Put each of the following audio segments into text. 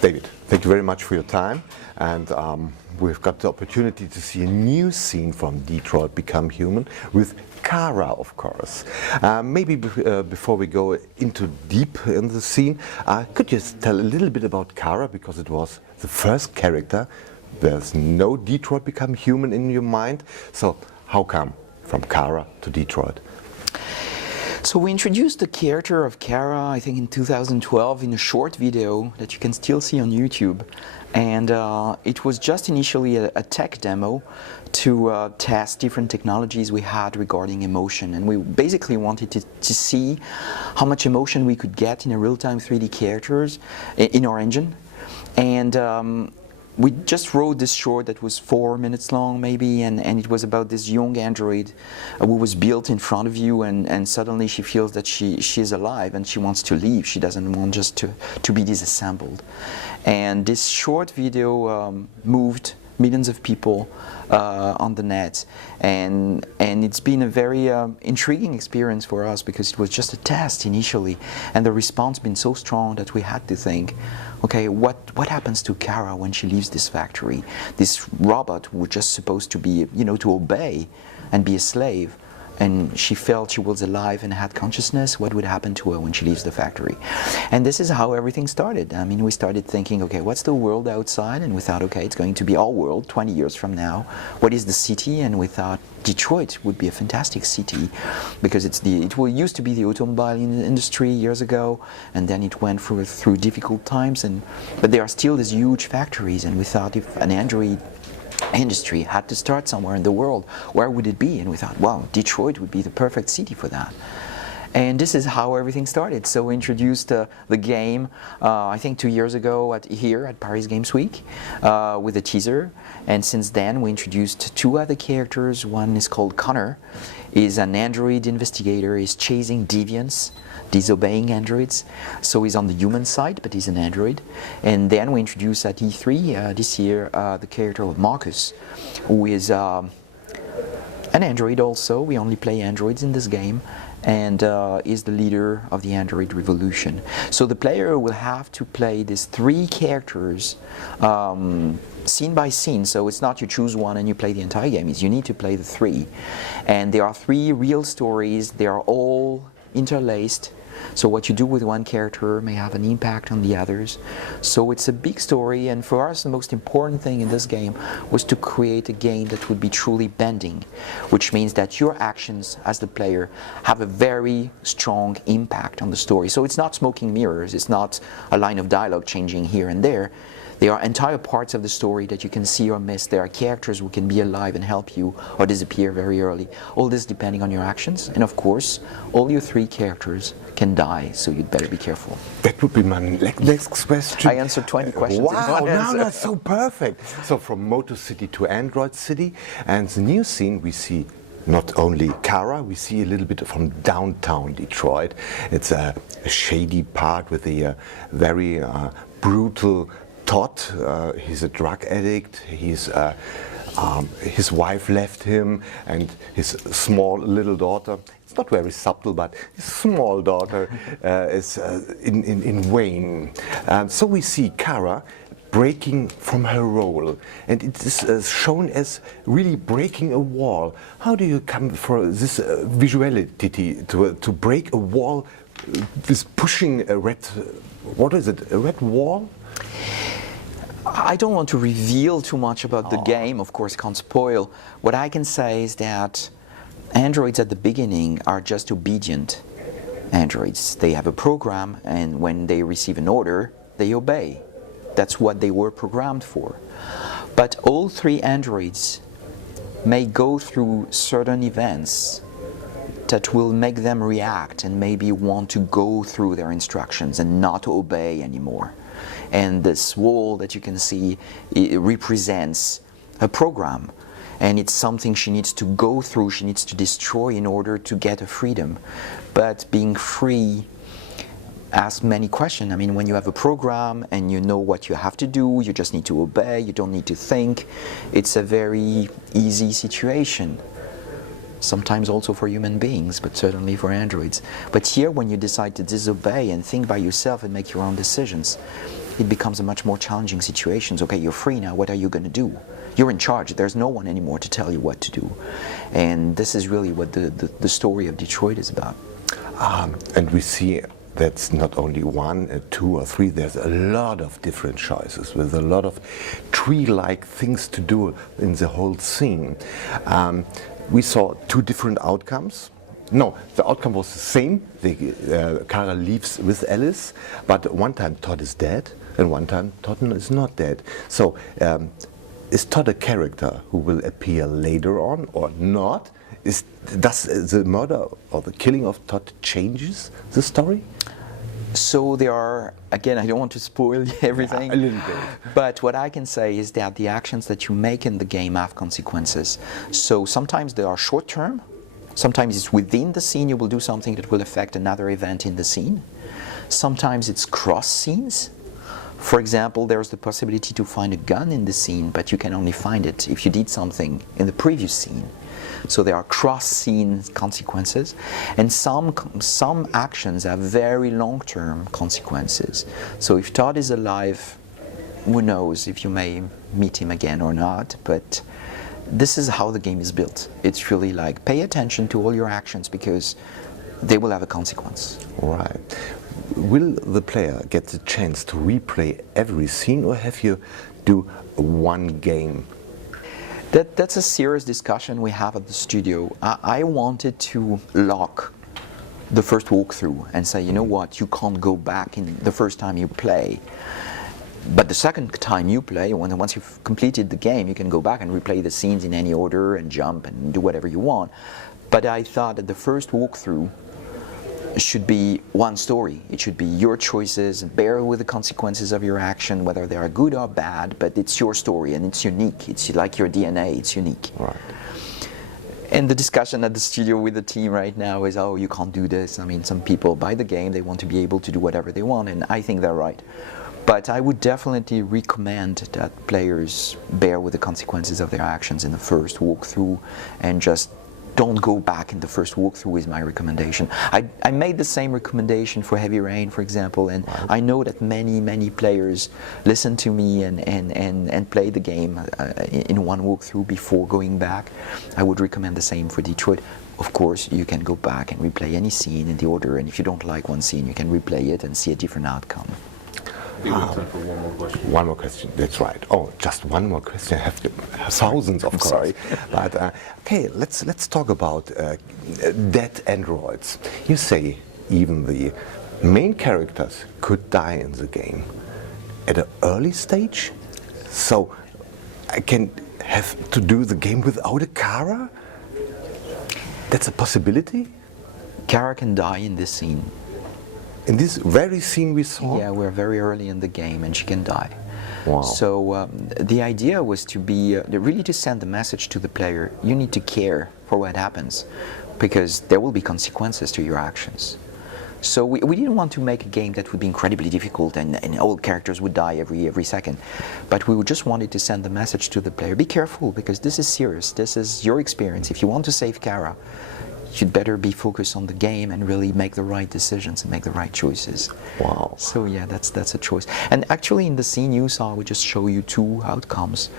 David, thank you very much for your time, and we've got the opportunity to see a new scene from Detroit Become Human with Kara, of course. Maybe before we go into deep in the scene, could you just tell a little bit about Kara, because it was the first character. There's no Detroit Become Human in your mind, so how come from Kara to Detroit? So we introduced the character of Kara, I think in 2012, in a short video that you can still see on YouTube. And it was just initially a tech demo to test different technologies we had regarding emotion. And we basically wanted to see how much emotion we could get in a real-time 3D characters in our engine. And we just wrote this short that was 4 minutes long maybe, and it was about this young android who was built in front of you, and suddenly she feels that she's alive and she wants to leave. She doesn't want just to be disassembled. And this short video moved millions of people on the net, and it's been a very intriguing experience for us, because it was just a test initially, and the response been so strong that we had to think, okay, what happens to Kara when she leaves this factory? This robot who was just supposed to be, you know, to obey and be a slave, and she felt she was alive and had consciousness. What would happen to her when she leaves the factory? And this is how everything started. I mean, we started thinking, okay, what's the world outside? And we thought, okay, it's going to be our world 20 years from now. What is the city? And we thought Detroit would be a fantastic city, because it used to be the automobile industry years ago, and then it went through difficult times. But there are still these huge factories, and we thought if an Android industry had to start somewhere in the world, where would it be? And we thought, wow, Detroit would be the perfect city for that. And this is how everything started. So we introduced the game, I think 2 years ago here at Paris Games Week with a teaser. And since then we introduced 2 other characters. One is called Connor. He's an android investigator. He's chasing deviants, disobeying androids. So he's on the human side, but he's an android. And then we introduced at E3 this year the character of Marcus, who is an android also. We only play androids in this game, and is the leader of the android revolution. So the player will have to play these 3 characters scene by scene. So it's not you choose one and you play the entire game. It's you need to play the 3. And there are 3 real stories. They are all interlaced. So what you do with one character may have an impact on the others. So it's a big story, and for us the most important thing in this game was to create a game that would be truly bending, which means that your actions as the player have a very strong impact on the story. So it's not smoke and mirrors, it's not a line of dialogue changing here and there. There are entire parts of the story that you can see or miss. There are characters who can be alive and help you or disappear very early. All this depending on your actions. And of course, all your 3 characters can die, so you'd better be careful. That would be my next question. I answered 20 questions. Wow, no, that's so perfect. So from Motor City to Android City, and the new scene we see not only Kara, we see a little bit from downtown Detroit. It's a shady part with a very brutal Todd. He's a drug addict. His wife left him, and his small little daughter, it's not very subtle, but his small daughter is in Wayne. So we see Kara breaking from her role, and it is shown as really breaking a wall. How do you come for this visuality to break a wall, this pushing a red, what is it, a red wall? I don't want to reveal too much about the game, of course, can't spoil. What I can say is that androids at the beginning are just obedient androids. They have a program, and when they receive an order, they obey. That's what they were programmed for. But all 3 androids may go through certain events that will make them react and maybe want to go through their instructions and not obey anymore. And this wall that you can see, it represents a program, and it's something she needs to go through, she needs to destroy in order to get her freedom. But being free asks many questions. I mean, when you have a program and you know what you have to do, you just need to obey, you don't need to think, it's a very easy situation. Sometimes also for human beings, but certainly for androids. But here, when you decide to disobey and think by yourself and make your own decisions, it becomes a much more challenging situation. Okay, you're free now, what are you going to do? You're in charge, there's no one anymore to tell you what to do. And this is really what the story of Detroit is about. And we see that's not only one, two or three, there's a lot of different choices with a lot of tree-like things to do in the whole scene. We saw two different outcomes. No, the outcome was the same. Kara leaves with Alice, but one time Todd is dead and one time Todd is not dead. So is Todd a character who will appear later on or not? Does the murder or the killing of Todd changes the story? So there are, again, I don't want to spoil everything, yeah, a little bit. But what I can say is that the actions that you make in the game have consequences. So sometimes they are short-term, sometimes it's within the scene you will do something that will affect another event in the scene. Sometimes it's cross scenes. For example, there's the possibility to find a gun in the scene, but you can only find it if you did something in the previous scene. So there are cross-scene consequences, and some actions have very long-term consequences. So if Todd is alive, who knows if you may meet him again or not, but this is how the game is built. It's really like, pay attention to all your actions because they will have a consequence. Right. Will the player get the chance to replay every scene, or have you do one game? That's a serious discussion we have at the studio. I wanted to lock the first walkthrough and say, you know what, you can't go back in the first time you play. But the second time you play, once you've completed the game, you can go back and replay the scenes in any order and jump and do whatever you want. But I thought that the first walkthrough should be one story. It should be your choices, bear with the consequences of your action, whether they are good or bad, but it's your story and it's unique. It's like your DNA, it's unique. Right. And the discussion at the studio with the team right now is, oh, you can't do this. I mean, some people buy the game, they want to be able to do whatever they want, and I think they're right. But I would definitely recommend that players bear with the consequences of their actions in the first walkthrough and just don't go back in the first walkthrough is my recommendation. I made the same recommendation for Heavy Rain, for example, and I know that many players listen to me and play the game in one walkthrough before going back. I would recommend the same for Detroit. Of course, you can go back and replay any scene in the order, and if you don't like one scene, you can replay it and see a different outcome. We have time for one more question. One more question, that's right. Oh, just one more question. I have thousands, of course. Sorry. But okay, let's talk about dead androids. You say even the main characters could die in the game at an early stage, so I can have to do the game without a Kara? That's a possibility? Kara can die in this scene. In this very scene we saw? Yeah, we're very early in the game and she can die. Wow. So the idea was to be, really to send the message to the player, you need to care for what happens because there will be consequences to your actions. So we didn't want to make a game that would be incredibly difficult and all characters would die every second. But we just wanted to send the message to the player, be careful because this is serious, this is your experience. If you want to save Kara, you'd better be focused on the game and really make the right decisions and make the right choices. Wow. So yeah, that's a choice. And actually in the scene you saw, we just show you two outcomes.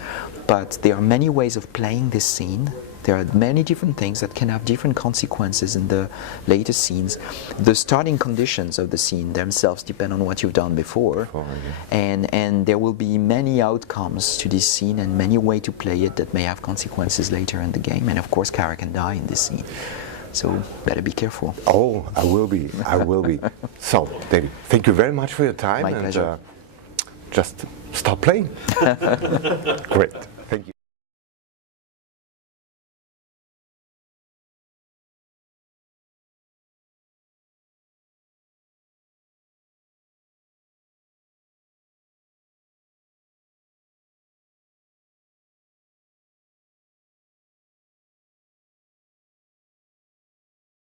But there are many ways of playing this scene. There are many different things that can have different consequences in the later scenes. The starting conditions of the scene themselves depend on what you've done before. And there will be many outcomes to this scene and many ways to play it that may have consequences later in the game. And of course, Kara can die in this scene. So better be careful. Oh, I will be. I will be. So, David, thank you very much for your time. My pleasure. Just start playing. Great.